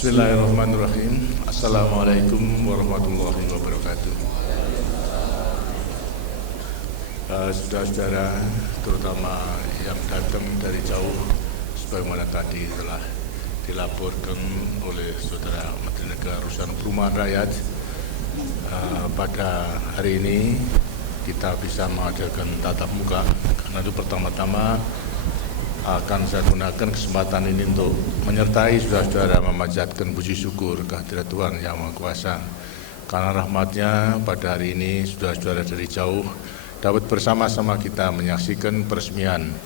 Bismillahirrahmanirrahim. Assalamualaikum warahmatullahi wabarakatuh. Saudara-saudara, terutama yang datang dari jauh, sebagaimana tadi telah dilaporkan oleh Saudara Menteri Negara Urusan Perumahan Rakyat, pada hari ini kita bisa mengadakan tatap muka. Karena itu pertama-tama akan saya gunakan kesempatan ini untuk menyertai saudara-saudara memanjatkan puji syukur kehadirat Tuhan Yang Maha Kuasa. Karena rahmat-Nya pada hari ini saudara-saudara dari jauh dapat bersama-sama kita menyaksikan peresmian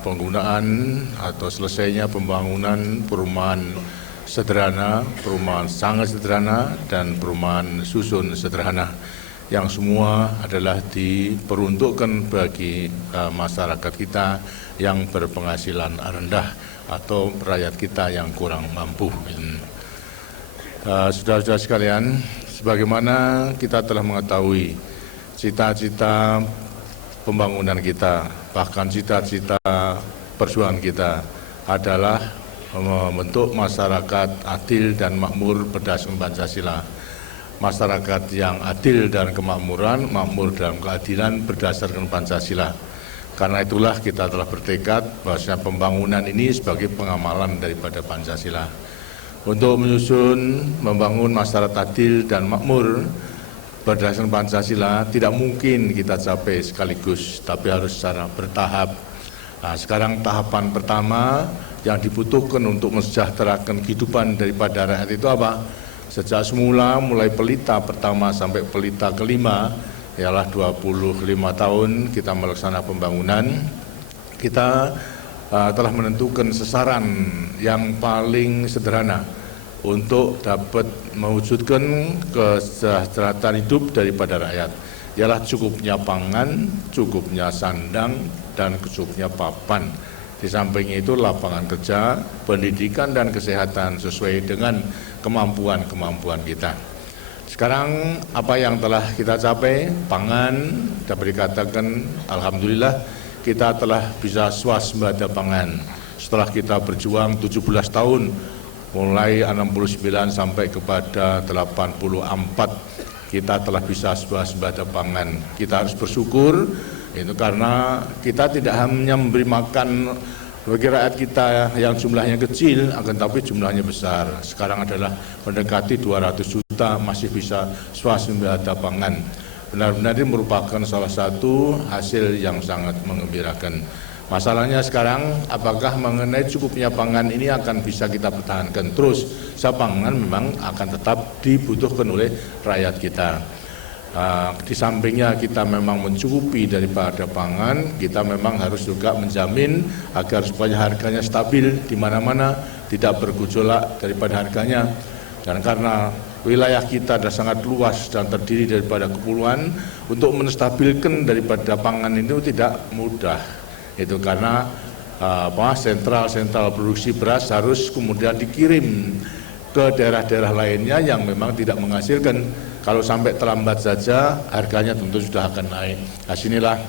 penggunaan atau selesainya pembangunan perumahan sederhana, perumahan sangat sederhana, dan perumahan susun sederhana, yang semua adalah diperuntukkan bagi masyarakat kita yang berpenghasilan rendah atau rakyat kita yang kurang mampu. Saudara-saudara sekalian, sebagaimana kita telah mengetahui cita-cita pembangunan kita, bahkan cita-cita perjuangan kita adalah membentuk masyarakat adil dan makmur berdasarkan Pancasila. Masyarakat yang adil dan kemakmuran, makmur dalam keadilan berdasarkan Pancasila. Karena itulah kita telah bertekad bahwa pembangunan ini sebagai pengamalan daripada Pancasila. Untuk menyusun, membangun masyarakat adil dan makmur berdasarkan Pancasila tidak mungkin kita capai sekaligus, tapi harus secara bertahap. Nah, sekarang tahapan pertama yang dibutuhkan untuk mensejahterakan kehidupan daripada rakyat itu apa? Sejak semula, mulai pelita pertama sampai pelita kelima, ialah 25 tahun kita melaksanakan pembangunan, kita telah menentukan sasaran yang paling sederhana untuk dapat mewujudkan kesejahteraan hidup daripada rakyat, ialah cukupnya pangan, cukupnya sandang, dan cukupnya papan. Di samping itu lapangan kerja, pendidikan, dan kesehatan sesuai dengan kemampuan kita. Sekarang apa yang telah kita capai? Pangan, dapat dikatakan alhamdulillah kita telah bisa swasembada pangan. Setelah kita berjuang 17 tahun, mulai 69 sampai kepada 84, kita telah bisa swasembada pangan. Kita harus bersyukur, itu karena kita tidak hanya memberi makan bagi rakyat kita yang jumlahnya kecil, akan tapi jumlahnya besar. Sekarang adalah mendekati 200 juta masih bisa swasembada pangan. Benar-benar ini merupakan salah satu hasil yang sangat menggembirakan. Masalahnya sekarang, apakah mengenai cukupnya pangan ini akan bisa kita pertahankan terus? Pangan memang akan tetap dibutuhkan oleh rakyat kita. Di sampingnya kita memang mencukupi daripada pangan, kita memang harus juga menjamin agar supaya harganya stabil di mana-mana, tidak bergejolak daripada harganya. Dan karena wilayah kita adalah sangat luas dan terdiri daripada kepulauan, untuk menstabilkan daripada pangan itu tidak mudah. Itu karena sentral produksi beras harus kemudian dikirim ke daerah-daerah lainnya yang memang tidak menghasilkan. Kalau sampai terlambat saja, harganya tentu sudah akan naik. Nah, sinilah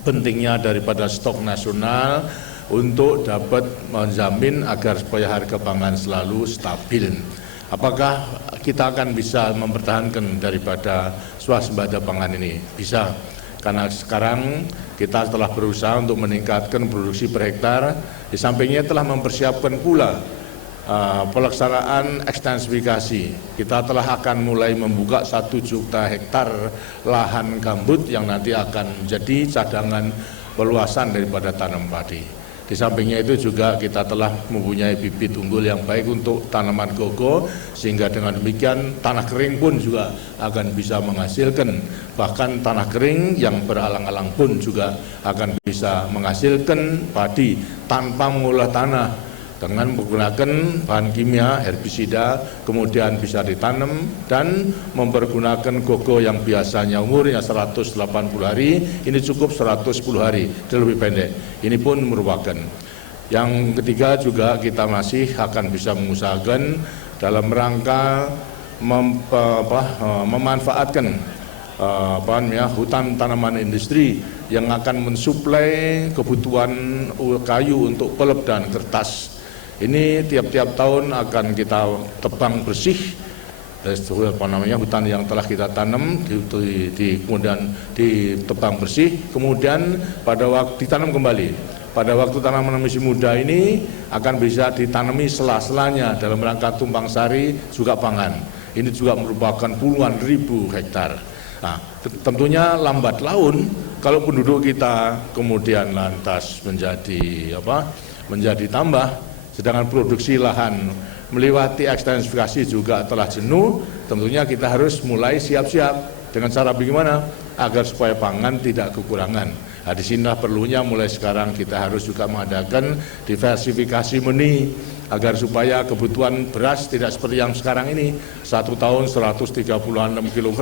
pentingnya daripada stok nasional untuk dapat menjamin agar supaya harga pangan selalu stabil. Apakah kita akan bisa mempertahankan daripada swasembada pangan ini? Bisa, karena sekarang kita telah berusaha untuk meningkatkan produksi per hektar. Di sampingnya telah mempersiapkan pula pelaksanaan ekstensifikasi. Kita telah akan mulai membuka 1 juta hektar lahan gambut yang nanti akan menjadi cadangan peluasan daripada tanam padi. Di sampingnya itu juga kita telah mempunyai bibit unggul yang baik untuk tanaman koko, sehingga dengan demikian tanah kering pun juga akan bisa menghasilkan. Bahkan tanah kering yang beralang-alang pun juga akan bisa menghasilkan padi tanpa mengolah tanah, dengan menggunakan bahan kimia, herbisida, kemudian bisa ditanam dan mempergunakan koko yang biasanya umurnya 180 hari, ini cukup 110 hari, lebih pendek. Ini pun merupakan. Yang ketiga juga kita masih akan bisa mengusahakan dalam rangka memanfaatkan hutan tanaman industri yang akan mensuplai kebutuhan kayu untuk pelep dan kertas. Ini tiap-tiap tahun akan kita tebang bersih hutan yang telah kita tanam, kemudian ditebang bersih, kemudian pada waktu ditanam kembali. Pada waktu tanaman masih muda ini akan bisa ditanami sela-selanya dalam rangka tumpang sari juga pangan. Ini juga merupakan puluhan ribu hektar. Nah, tentunya lambat laun kalau penduduk kita kemudian lantas menjadi tambah, sedangkan produksi lahan melewati ekstensifikasi juga telah jenuh, tentunya kita harus mulai siap-siap dengan cara bagaimana agar supaya pangan tidak kekurangan. Nah, di sinilah perlunya mulai sekarang kita harus juga mengadakan diversifikasi benih agar supaya kebutuhan beras tidak seperti yang sekarang ini 1 tahun 136 kg.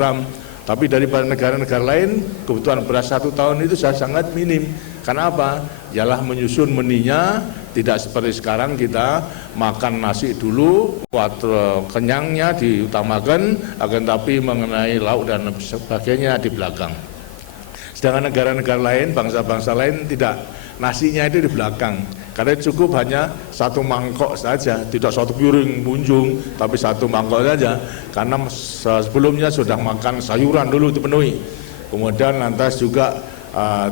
Tapi daripada negara-negara lain kebutuhan beras 1 tahun itu sangat minim. Karena apa? Ialah menyusun menihnya, tidak seperti sekarang kita makan nasi dulu, kenyangnya diutamakan, akan tapi mengenai lauk dan sebagainya di belakang. Sedangkan negara-negara lain, bangsa-bangsa lain tidak, nasinya itu di belakang. Karena cukup hanya 1 mangkok saja, tidak 1 piring munjung, tapi 1 mangkok saja. Karena sebelumnya sudah makan sayuran dulu dipenuhi. Kemudian lantas juga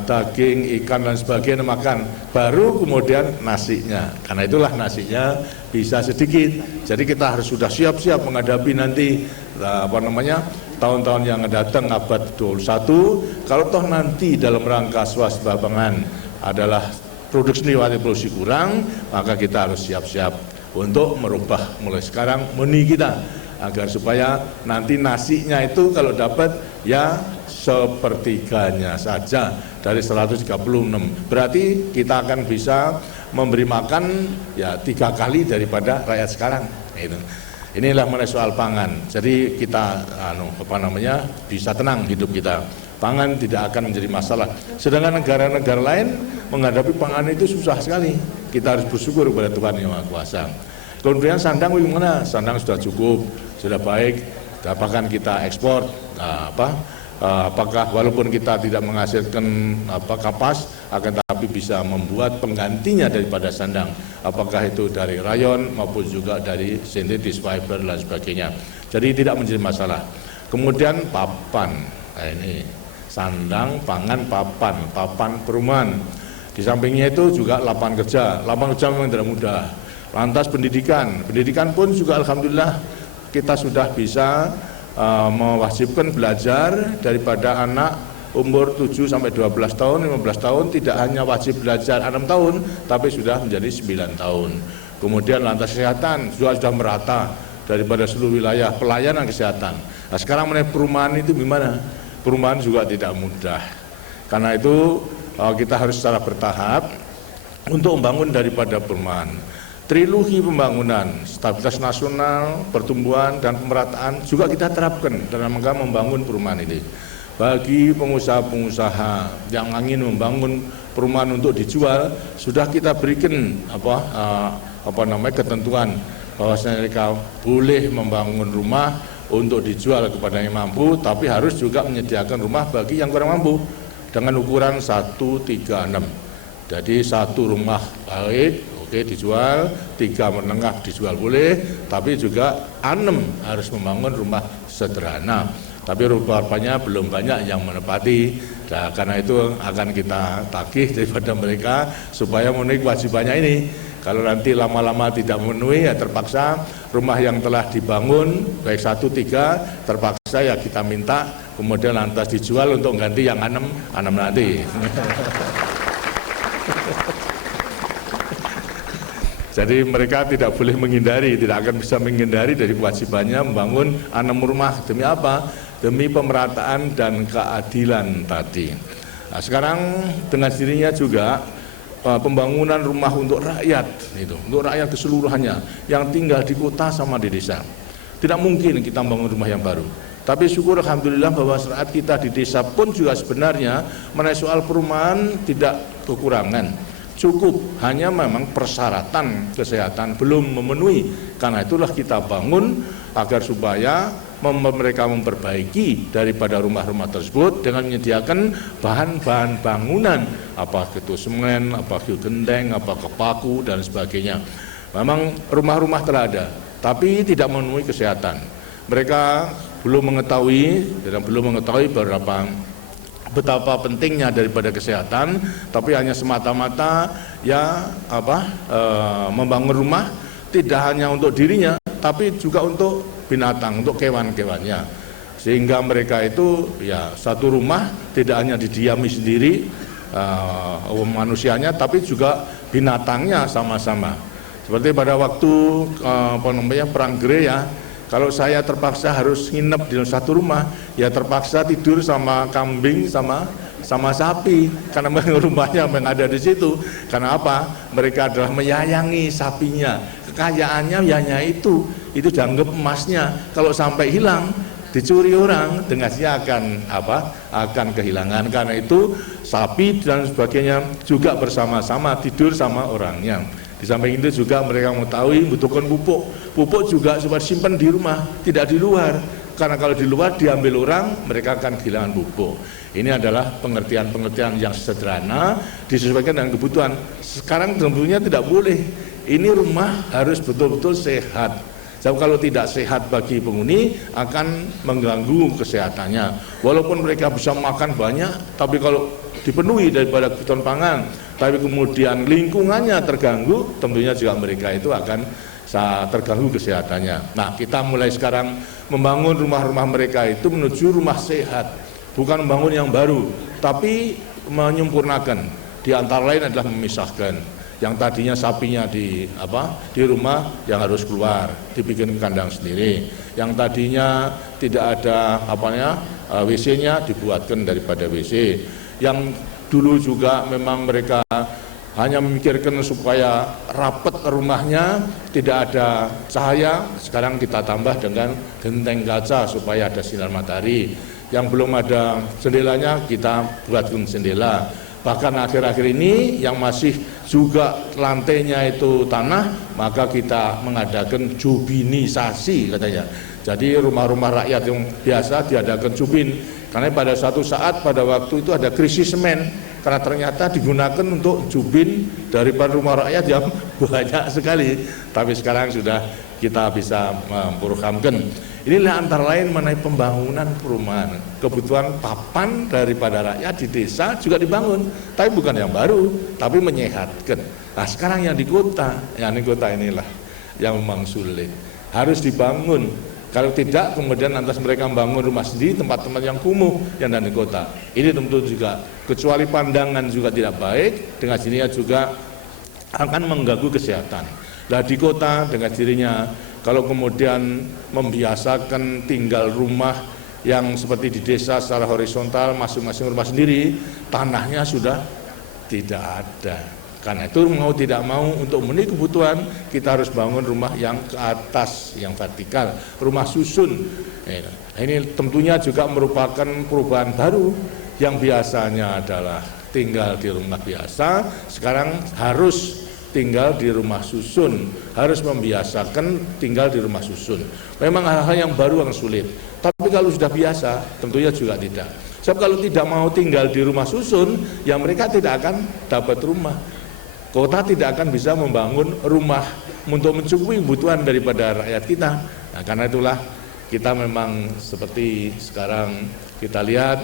daging, ikan dan sebagainya makan, baru kemudian nasinya. Karena itulah nasinya bisa sedikit. Jadi kita harus sudah siap-siap menghadapi nanti tahun-tahun yang datang abad 21. Kalau toh nanti dalam rangka swasembada pangan adalah produksi kurang, maka kita harus siap-siap untuk merubah mulai sekarang menu kita agar supaya nanti nasinya itu kalau dapat ya sepertiganya saja dari 136. Berarti kita akan bisa memberi makan ya 3 kali daripada rakyat sekarang. Inilah mengenai soal pangan. Jadi kita bisa tenang hidup kita. Pangan tidak akan menjadi masalah. Sedangkan negara-negara lain menghadapi pangan itu susah sekali. Kita harus bersyukur kepada Tuhan Yang Maha Kuasa. Kemudian sandang bagaimana? Sandang sudah cukup, sudah baik. Apakah kita ekspor? Apakah walaupun kita tidak menghasilkan kapas, akan tapi bisa membuat penggantinya daripada sandang, apakah itu dari rayon maupun juga dari sintetis fiber dan sebagainya. Jadi tidak menjadi masalah. Kemudian papan, nah ini sandang, pangan, papan perumahan. Di sampingnya itu juga lapangan kerja memang tidak mudah. Lantas pendidikan pun juga alhamdulillah kita sudah bisa mewajibkan belajar daripada anak umur 7 sampai 12 tahun, 15 tahun tidak hanya wajib belajar 6 tahun, tapi sudah menjadi 9 tahun. Kemudian lantas kesehatan sudah merata daripada seluruh wilayah pelayanan kesehatan. Nah, sekarang mengenai perumahan itu gimana? Perumahan juga tidak mudah. Karena itu kita harus secara bertahap untuk membangun daripada perumahan. Trilogi pembangunan, stabilitas nasional, pertumbuhan dan pemerataan juga kita terapkan dalam rangka membangun perumahan ini. Bagi pengusaha-pengusaha yang ingin membangun perumahan untuk dijual, sudah kita berikan ketentuan bahwasanya mereka boleh membangun rumah untuk dijual kepada yang mampu, tapi harus juga menyediakan rumah bagi yang kurang mampu dengan ukuran 136. Jadi 1 rumah baik oke dijual, 3 menengah dijual boleh, tapi juga 6 harus membangun rumah sederhana. Tapi rupanya belum banyak yang menepati. Nah, karena itu akan kita tagih daripada mereka supaya memenuhi kewajibannya ini. Kalau nanti lama-lama tidak memenuhi, ya terpaksa rumah yang telah dibangun baik 1, 3 terpaksa ya kita minta kemudian lantas dijual untuk ganti yang 6 nanti. Jadi mereka tidak boleh menghindari, tidak akan bisa menghindari dari kewajibannya membangun 6 rumah. Demi apa? Demi pemerataan dan keadilan tadi. Nah, sekarang dengan dirinya juga pembangunan rumah untuk rakyat, untuk rakyat keseluruhannya yang tinggal di kota sama di desa. Tidak mungkin kita membangun rumah yang baru. Tapi syukur alhamdulillah bahwa saat kita di desa pun juga sebenarnya mengenai soal perumahan tidak kekurangan. Cukup, hanya memang persyaratan kesehatan belum memenuhi. Karena itulah kita bangun agar supaya mereka memperbaiki daripada rumah-rumah tersebut dengan menyediakan bahan-bahan bangunan, apakah itu semen, apakah itu genteng, apakah paku dan sebagainya. Memang rumah-rumah telah ada, tapi tidak memenuhi kesehatan. Mereka belum mengetahui betapa pentingnya daripada kesehatan, tapi hanya semata-mata membangun rumah tidak hanya untuk dirinya, tapi juga untuk binatang, untuk kewan-kewannya. Sehingga mereka itu satu rumah tidak hanya didiami sendiri manusianya, tapi juga binatangnya sama-sama. Seperti pada waktu Perang Gereya, kalau saya terpaksa harus nginep di satu rumah, ya terpaksa tidur sama kambing sama sapi, karena rumahnya memang ada di situ. Karena apa? Mereka adalah menyayangi sapinya, kekayaannya hanya itu dianggap emasnya. Kalau sampai hilang, dicuri orang, dengasnya akan kehilangan. Karena itu sapi dan sebagainya juga bersama-sama tidur sama orangnya. Di samping itu juga mereka mengetahui membutuhkan pupuk juga supaya simpan di rumah, tidak di luar. Karena kalau di luar diambil orang, mereka akan kehilangan pupuk. Ini adalah pengertian-pengertian yang sederhana, disesuaikan dengan kebutuhan. Sekarang tentunya tidak boleh. Ini rumah harus betul-betul sehat. Sebab kalau tidak sehat bagi penghuni akan mengganggu kesehatannya. Walaupun mereka bisa makan banyak, tapi kalau dipenuhi daripada kebutuhan pangan, tapi kemudian lingkungannya terganggu, tentunya juga mereka itu akan terganggu kesehatannya. Nah, kita mulai sekarang membangun rumah-rumah mereka itu menuju rumah sehat, bukan membangun yang baru, tapi menyempurnakan. Di antara lain adalah memisahkan. Yang tadinya sapinya di rumah, yang harus keluar, dibikin kandang sendiri. Yang tadinya tidak ada WC-nya dibuatkan daripada WC. Yang dulu juga memang mereka hanya memikirkan supaya rapat rumahnya, tidak ada cahaya, sekarang kita tambah dengan genteng kaca supaya ada sinar matahari. Yang belum ada jendelanya, kita buatkan jendela. Bahkan akhir-akhir ini yang masih juga lantainya itu tanah, maka kita mengadakan jubinisasi katanya. Jadi rumah-rumah rakyat yang biasa diadakan jubin. Karena pada suatu saat pada waktu itu ada krisis semen, karena ternyata digunakan untuk jubin daripada rumah rakyat yang banyak sekali. Tapi sekarang sudah kita bisa memprogrammkan. Inilah antara lain mengenai pembangunan perumahan. Kebutuhan papan daripada rakyat di desa juga dibangun, tapi bukan yang baru, tapi menyehatkan. Nah, sekarang yang di kota inilah yang memang sulit, harus dibangun. Kalau tidak, kemudian lantas mereka membangun rumah sendiri, tempat-tempat yang kumuh yang ada di kota. Ini tentu juga, kecuali pandangan juga tidak baik, dengan sininya juga akan mengganggu kesehatan. Nah, di kota dengan dirinya, kalau kemudian membiasakan tinggal rumah yang seperti di desa secara horizontal, masing-masing rumah sendiri, tanahnya sudah tidak ada. Karena itu mau tidak mau untuk memenuhi kebutuhan, kita harus bangun rumah yang ke atas, yang vertikal, rumah susun. Ini tentunya juga merupakan perubahan baru, yang biasanya adalah tinggal di rumah biasa, sekarang harus tinggal di rumah susun, harus membiasakan tinggal di rumah susun. Memang hal-hal yang baru yang sulit, tapi kalau sudah biasa tentunya juga tidak. Sebab kalau tidak mau tinggal di rumah susun, ya mereka tidak akan dapat rumah. Kota tidak akan bisa membangun rumah untuk mencukupi kebutuhan daripada rakyat kita. Nah, karena itulah kita memang seperti sekarang kita lihat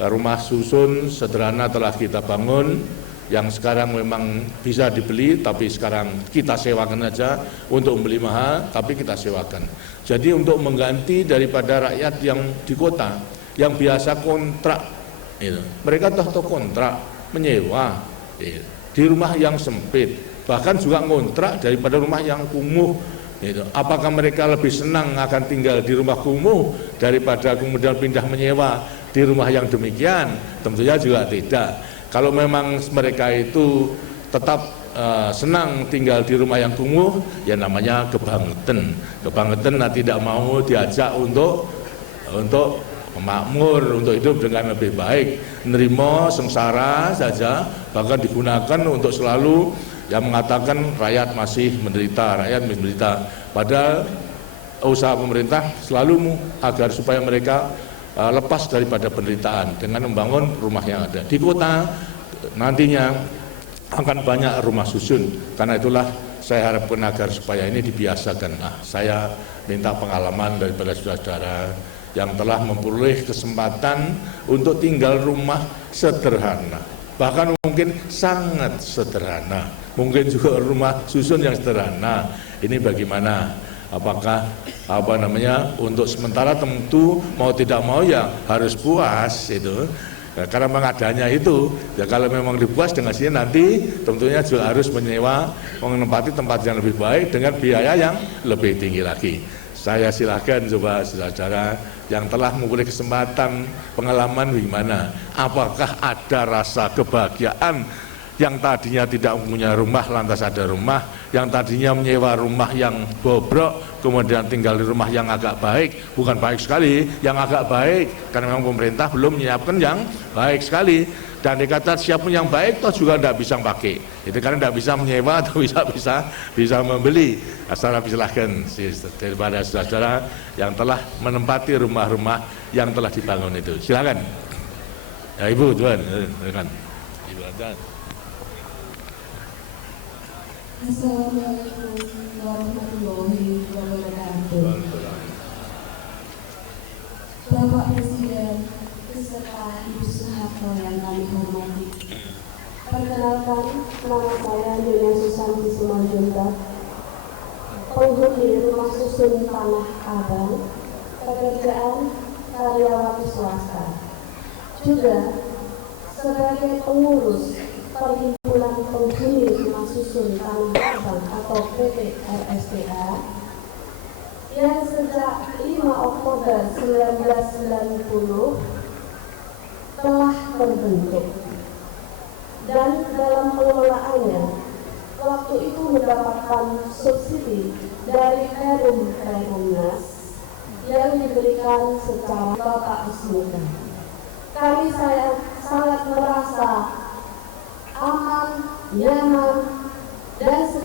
rumah susun sederhana telah kita bangun, yang sekarang memang bisa dibeli, tapi sekarang kita sewakan aja. Untuk membeli mahal, tapi kita sewakan. Jadi untuk mengganti daripada rakyat yang di kota, yang biasa kontrak, mereka tahu kontrak, menyewa di rumah yang sempit, bahkan juga kontrak daripada rumah yang kumuh. Apakah mereka lebih senang akan tinggal di rumah kumuh daripada kemudian pindah menyewa di rumah yang demikian? Tentunya juga tidak. Kalau memang mereka itu tetap senang tinggal di rumah yang kumuh, ya namanya kebangetan. Kebangetan tidak mau diajak untuk makmur, untuk hidup dengan lebih baik, nerimo sengsara saja, bahkan digunakan untuk selalu yang mengatakan rakyat masih menderita, Padahal usaha pemerintah selalu agar supaya mereka lepas daripada penderitaan dengan membangun rumah yang ada. Di kota nantinya akan banyak rumah susun. Karena itulah saya harapkan agar supaya ini dibiasakan. Nah, saya minta pengalaman daripada saudara-saudara yang telah memperoleh kesempatan untuk tinggal rumah sederhana, bahkan mungkin sangat sederhana, mungkin juga rumah susun yang sederhana. Ini bagaimana? Apakah untuk sementara tentu mau tidak mau ya harus puas itu. Ya, karena mengadanya itu, ya kalau memang dipuas dengan sini nanti tentunya juga harus menempati tempat yang lebih baik dengan biaya yang lebih tinggi lagi. Saya silakan coba saudara-saudara yang telah mempunyai kesempatan pengalaman bagaimana, apakah ada rasa kebahagiaan yang tadinya tidak mempunyai rumah lantas ada rumah, yang tadinya menyewa rumah yang bobrok kemudian tinggal di rumah yang agak baik, bukan baik sekali, yang agak baik karena memang pemerintah belum menyiapkan yang baik sekali. Dan dikatakan siapapun yang baik toh juga tidak bisa pakai, itu karena tidak bisa menyewa atau bisa membeli. Asal silahkan daripada saudara-saudara yang telah menempati rumah-rumah yang telah dibangun itu, silakan. Ya Ibu, Tuan, silakan. Ibu Tuan. Assalamualaikum warahmatullahi wabarakatuh. Bapak Presiden beserta Ibu Soeharto yang kami hormati. Perkenalkan, nama saya Nyonya Susanti Simanjuntak, penghuni rumah susun Tanah Abang, pekerjaan karyawati swasta. Juga sebagai pengurus Perhimpunan Penghuni Rumah Susun Tanah Abang atau PT RSTA yang sejak 5 Oktober 1990 telah terbentuk, dan dalam pengelolaannya waktu itu mendapatkan subsidi dari Perumnas yang diberikan secara Bapak Resmikan. Kami sangat merasa aman, nyaman, dan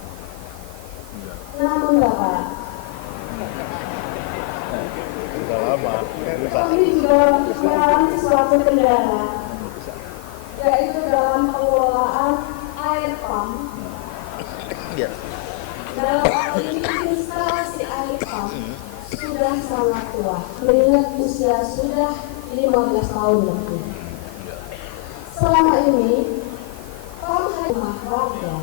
namun Bapak, kami juga mengalami suatu kendala, yaitu dalam pengelolaan air pump. Dalam hal ini instalasi air pump sudah sangat tua, mengingat usia sudah 15 tahun lebih. Selama ini rumah warga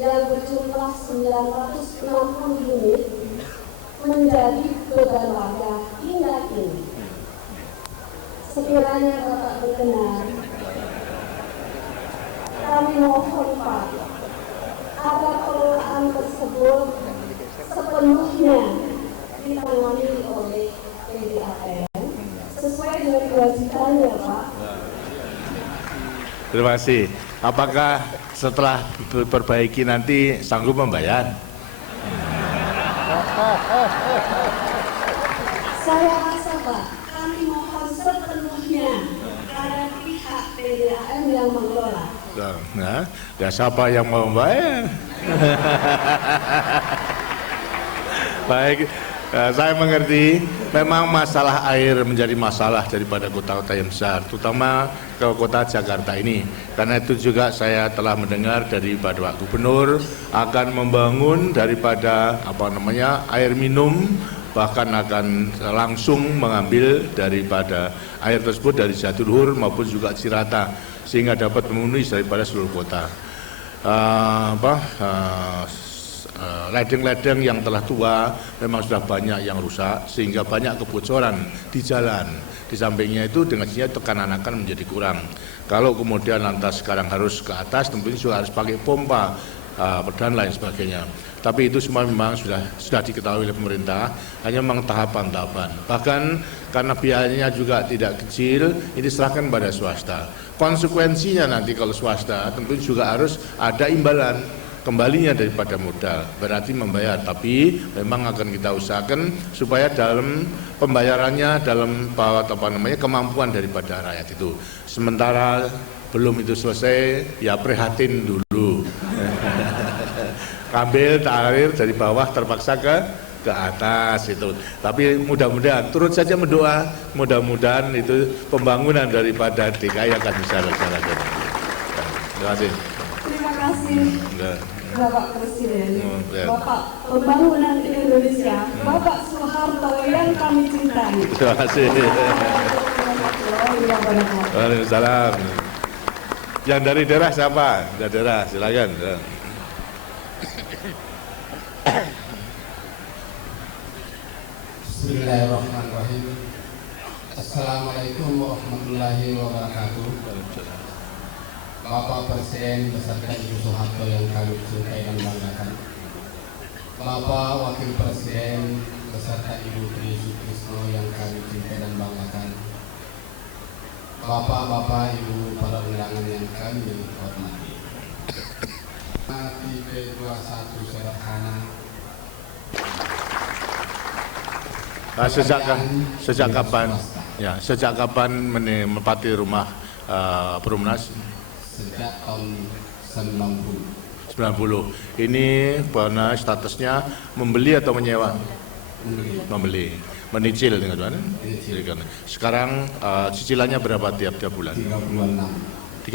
yang berjumlah 960 unit menjadi beban warga hingga kini. Sekiranya Bapak berkenan, kami mohon Pak, agar pengelolaan tersebut sepenuhnya ditangani oleh PDAM sesuai dengan kewajibannya Pak. Terima kasih. Apakah setelah diperbaiki nanti sanggup membayar? Saya rasa Pak, kami mohon sepenuhnya pada pihak PDAM yang mengelola. Nah, ya siapa yang mau membayar? Baik. Saya mengerti, memang masalah air menjadi masalah daripada kota-kota yang besar, terutama ke kota Jakarta ini. Karena itu juga saya telah mendengar dari Pak Gubernur akan membangun daripada air minum, bahkan akan langsung mengambil daripada air tersebut dari Jatiluhur maupun juga Cirata, sehingga dapat memenuhi daripada seluruh kota. Ledeng-ledeng yang telah tua memang sudah banyak yang rusak, sehingga banyak kebocoran di jalan. Di sampingnya itu dengan sini tekanan akan menjadi kurang. Kalau kemudian lantas sekarang harus ke atas, tentunya juga harus pakai pompa dan lain sebagainya. Tapi itu semua memang sudah diketahui oleh pemerintah, hanya memang tahapan-tahapan. Bahkan karena biayanya juga tidak kecil, ini diserahkan pada swasta. Konsekuensinya nanti kalau swasta tentu juga harus ada imbalan kembalinya daripada modal, berarti membayar, tapi memang akan kita usahakan supaya dalam pembayarannya dalam kemampuan daripada rakyat itu. Sementara belum itu selesai, ya prihatin dulu. Ambil tarir dari bawah terpaksa ke atas itu. Tapi mudah-mudahan turut saja mendoa, mudah-mudahan itu pembangunan daripada DKI akan bisa terlaksana. Terima kasih. Terima kasih Enggak. Bapak Presiden, Ya. Bapak Pembangunan Indonesia, Bapak Soeharto yang kami cintai. Terima kasih. Waalaikumsalam. Yang dari daerah siapa? Dari daerah, silakan. Bismillahirrahmanirrahim. Assalamualaikum warahmatullahi wabarakatuh. Bapak Presiden beserta Ibu Soeharto yang kami cintai dan banggakan, Bapak Wakil Presiden beserta Ibu Tri Sutrisno yang kami cintai dan banggakan, Bapak-bapak, Ibu para undangan yang kami hormati. Mati P21 sederhana. Sejak kapan menempati rumah Perumnas? Sejak tahun 90. Ini statusnya membeli atau menyewa? Membeli. Menicil dengan tuan. Sekarang cicilannya berapa tiap bulan? 36.000.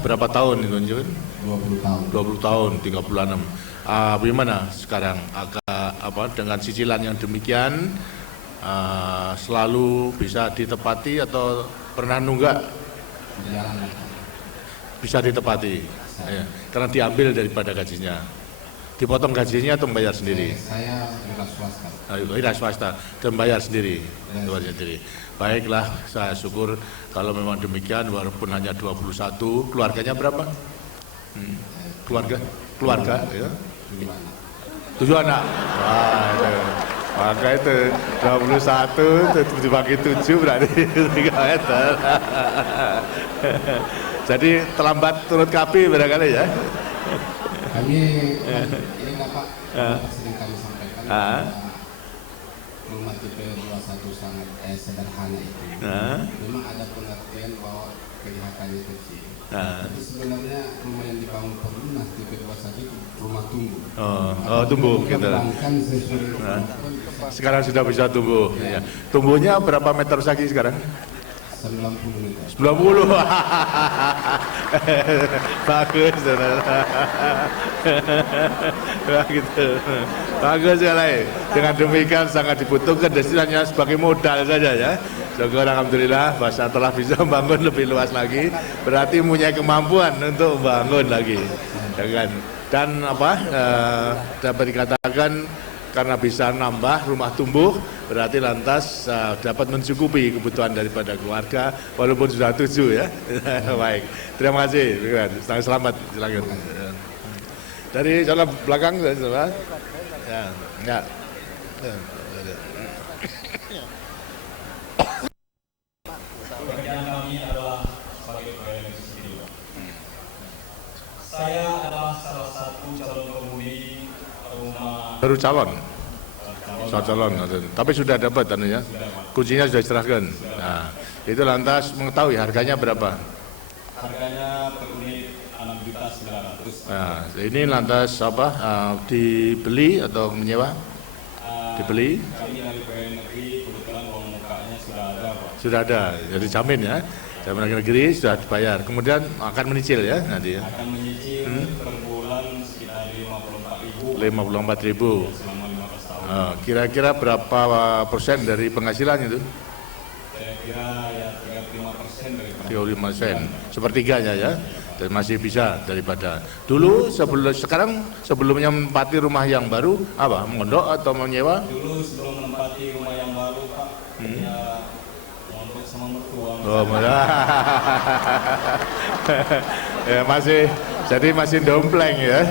Berapa tahun itu? 20 tahun. 20 tahun, 36. Bagaimana sekarang dengan cicilan yang demikian selalu bisa ditepati atau pernah nunggak? Bisa ditepati, ya, karena diambil daripada gajinya. Dipotong gajinya atau bayar sendiri? Saya swasta. Wira swasta dan bayar sendiri. Baiklah, saya syukur kalau memang demikian, walaupun hanya 21. Keluarganya berapa? Keluarga ya. 7 anak. Wah, itu. Maka itu 21 dibagi 7 berarti 3 meter. Jadi terlambat turut kapi barangkali ya. Kami ini Bapak sering kami sampaikan rumah tipe 21 sangat sederhana itu. Memang ada pengertian bahwa kelihatannya kecil. Tapi sebenarnya rumah yang dibangun Perumnas tipe 21 itu rumah tumbuh. Tumbuh gitu. Sekarang sudah bisa tumbuh. Ya. Tumbuhnya berapa meter persegi sekarang? 90 meter. 90. Bagus, gitu. Bagus sekali. Dengan demikian sangat dibutuhkan destinasinya sebagai modal saja ya. Syukur alhamdulillah bahasa telah bisa membangun lebih luas lagi. Berarti punya kemampuan untuk membangun lagi. Dan dapat dikatakan karena bisa nambah rumah tumbuh, berarti lantas dapat mencukupi kebutuhan daripada keluarga walaupun sudah 7 ya. Baik, terima kasih. Selamat, silakan. Dari sana belakang, ya. Pekerjaan kami adalah sebagai pegawai negeri sipil. Saya adalah salah satu calon penghuni rumah. Baru calon, tapi sudah dapat ya. Kuncinya sudah diserahkan. Nah, itu lantas mengetahui harganya berapa? Harganya per unit 6.900.000. Nah, ini lantas dibeli atau menyewa? Dibeli? Kami dari pegawai negeri kebetulan uang mukanya sudah ada, Pak. Sudah ada, jadi jamin ya. Jamin negeri sudah dibayar. Kemudian akan menyicil ya nanti ya. Akan menyicil per bulan sekitar 54.000. 54.000. Selama 15 tahun. Kira-kira berapa persen dari penghasilan itu? Kira-kira ya 35% dari 35%, sepertiganya ya. Dan masih bisa daripada dulu sebelumnya menempati rumah yang baru mondok atau menyewa? Dulu sebelum menempati rumah yang baru, Pak, ya mondok sama mertua. Ya, masih dompleng ya.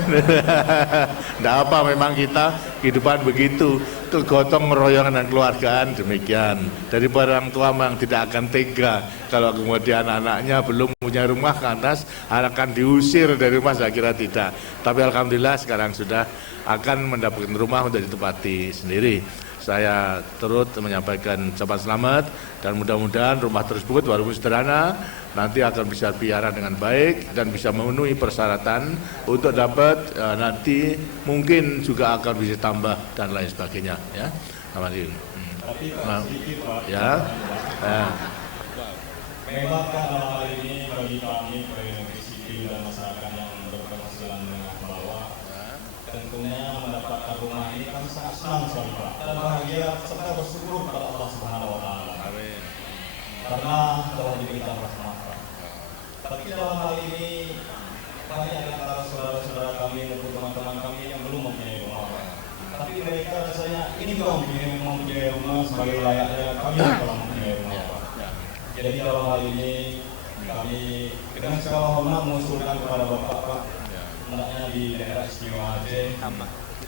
Nggak apa, memang kita kehidupan begitu, kegotong royongan dan keluargaan demikian. Dari orang tua memang tidak akan tega kalau kemudian anaknya belum punya rumah lantas akan diusir dari rumah, saya kira tidak. Tapi alhamdulillah sekarang sudah akan mendapatkan rumah untuk ditempati sendiri. Saya turut menyampaikan ucapan selamat dan mudah-mudahan rumah tersebut walaupun sederhana nanti akan bisa piara dengan baik dan bisa memenuhi persyaratan untuk dapat nanti mungkin juga akan bisa tambah dan lain sebagainya ya. Tapi sedikit, Pak. Ya. Memang kan dalam hal ini bagi kami pegawai negeri akhirnya mendapatkan rumah ini kami sangat senang sekali Pak, dan bahagia serta bersyukur kepada Allah Subhanahu Wa Taala. Amin. Karena telah diberikan rahmat Pak. Tapi dalam hal ini banyak di antara saudara-saudara kami maupun teman-teman kami yang belum mempunyai rumah Pak. Tapi mereka rasanya ini juga mempunyai rumah sebagai layaknya kami yang telah mempunyai rumah Pak. Jadi dalam hal ini kami dengan segala hormat mengusulkan kepada Bapak Pak, hendaknya di daerah istimewa Aceh,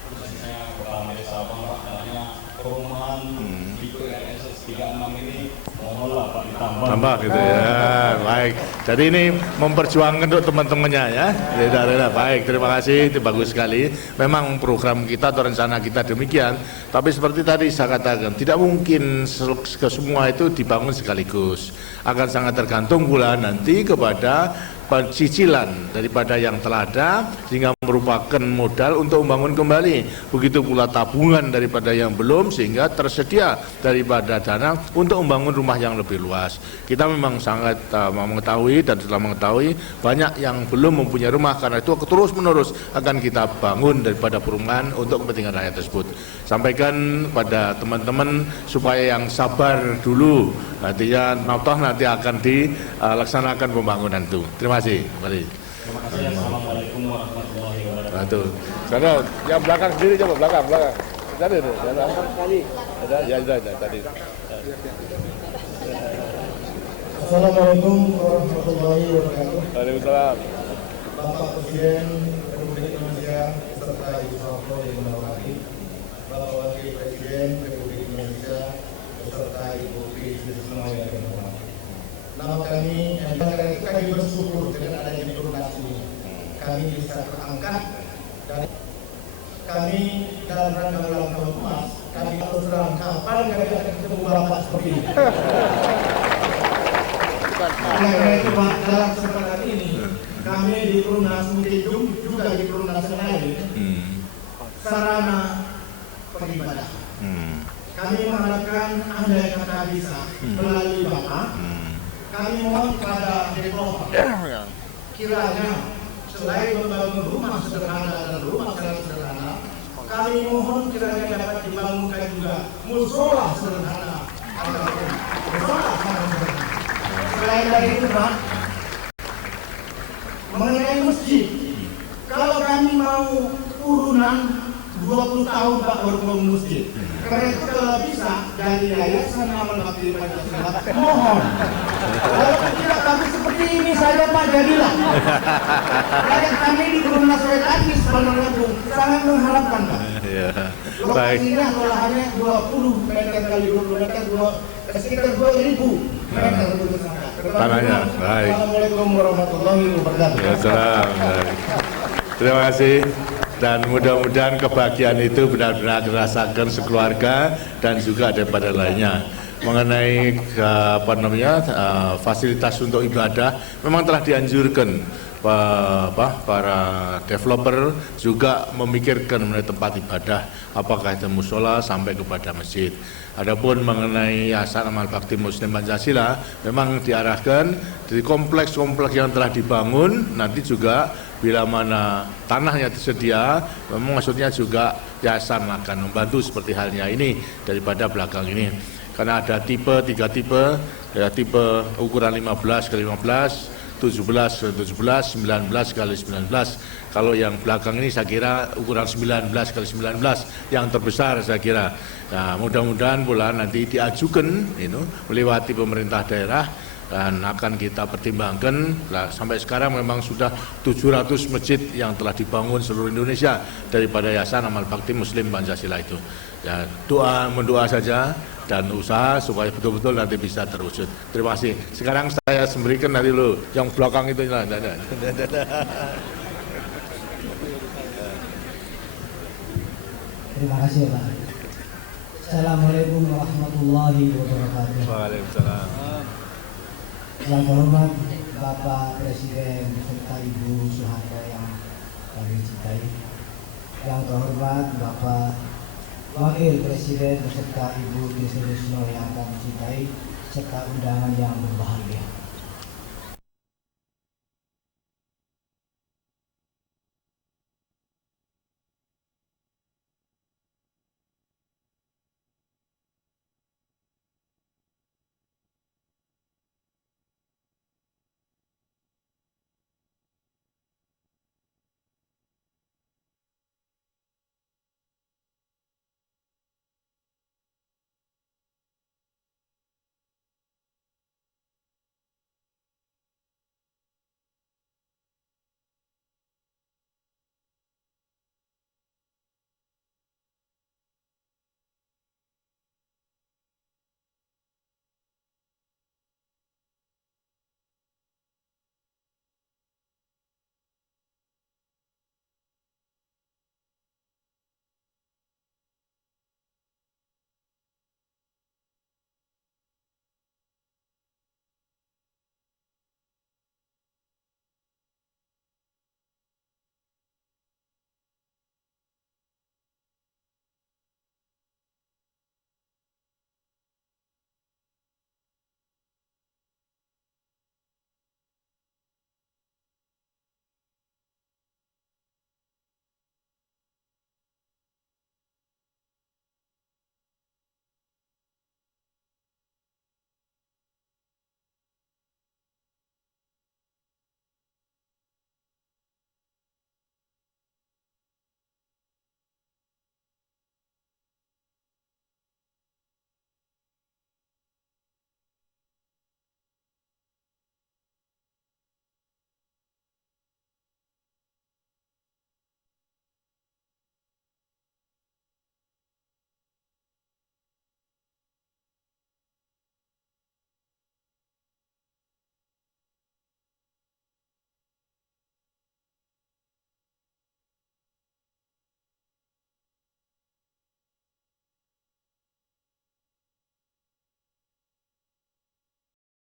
khususnya Kota Medan Sabang Pak, hendaknya perumahan tipe RSS 36 ini mohonlah Pak ditambah. Tambah gitu ya, baik. Jadi ini memperjuangkan untuk teman-temannya ya. Tidak, baik. Terima kasih, itu bagus sekali. Memang program kita atau rencana kita demikian. Tapi seperti tadi saya katakan, tidak mungkin semua itu dibangun sekaligus. Akan sangat tergantung pula nanti kepada cicilan daripada yang telah ada sehingga merupakan modal untuk membangun kembali. Begitu pula tabungan daripada yang belum sehingga tersedia daripada dana untuk membangun rumah yang lebih luas. Kita memang sangat mengetahui dan telah mengetahui banyak yang belum mempunyai rumah, karena itu terus menerus akan kita bangun daripada perumahan untuk kepentingan rakyat tersebut. Sampaikan pada teman-teman supaya yang sabar dulu, nantinya nanti akan dilaksanakan pembangunan itu. Terima kasih. Mari. Terima kasih. Assalamualaikum warahmatullahi wabarakatuh. Karena yang belakang sendiri coba belakang. Tadi tuh, tadi. Assalamualaikum warahmatullahi wabarakatuh. Waalaikumsalam. Bapak Presiden Republik Indonesia beserta Ibu Soeharto yang menghormati, Bapak Wakil Presiden Republik Indonesia beserta Ibu Tri Sutisno yang menghormati. Nama kami bersyukur dengan adanya Perumnas ini. Kami bisa terangkat dan kami dalam rangka ulang tahun emas, kami terus terang kapan kami akan ketemu Bapak seperti ini. Karena itu Pak, dalam kesempatan ini kami di Perumnas Mukidum juga di Perumnas yang lain sarana beribadah. Kami mengharapkan Anda yang kata bisa melalui Bapak. Kami mohon kepada developer kiranya selain membangun rumah sederhana dan rumah sederhana, kami mohon kiranya dapat dibangunkan juga musola sederhana. Musola sederhana. Selain dari itu Pak, mengenai masjid, kalau kami mau urunan 20 tahun Pak baru bangun masjid. Karena itu kalau bisa dari Yayasan Amal Bakti Pancasila, mohon. Kalau tidak kami seperti ini saja Pak jadilah. Rakyat kami di Perumnas Wetani sebenarnya sangat mengharapkan Pak. Lokasinya lahannya 20 meter kali 20 meter, sekitar 2.000 meter. Tanahnya, baik. Assalamualaikum warahmatullahi wabarakatuh. Terima kasih. Dan mudah-mudahan kebahagiaan itu benar-benar dirasakan sekeluarga dan juga daripada lainnya. Mengenai fasilitas untuk ibadah memang telah dianjurkan para developer juga memikirkan mengenai tempat ibadah, apakah itu musola sampai kepada masjid. Adapun mengenai Yayasan Amal Bakti Muslim Pancasila memang diarahkan dari kompleks-kompleks yang telah dibangun nanti juga bila mana tanahnya tersedia, memang maksudnya juga yayasan akan membantu seperti halnya ini daripada belakang ini. Karena ada tiga tipe, ya, tipe ukuran 15 x 15, 17 x 17, 19 x 19. Kalau yang belakang ini saya kira ukuran 19 x 19 yang terbesar saya kira. Nah, mudah-mudahan pula nanti diajukan melewati pemerintah daerah dan akan kita pertimbangkan. Nah, sampai sekarang memang sudah 700 masjid yang telah dibangun seluruh Indonesia daripada Yayasan Amal Bakti Muslim Pancasila itu. Ya, mendoa saja dan usaha supaya betul-betul nanti bisa terwujud. Terima kasih. Sekarang saya berikan nanti lo yang belakang itu. Terima kasih Pak. Assalamualaikum warahmatullahi wabarakatuh. Waalaikumsalam. Yang terhormat Bapak Presiden serta Ibu Soeharto yang kami cintai. Yang terhormat Bapak Wakil Presiden beserta Ibu Tri Sutisno yang kami cintai serta undangan yang berbahagia.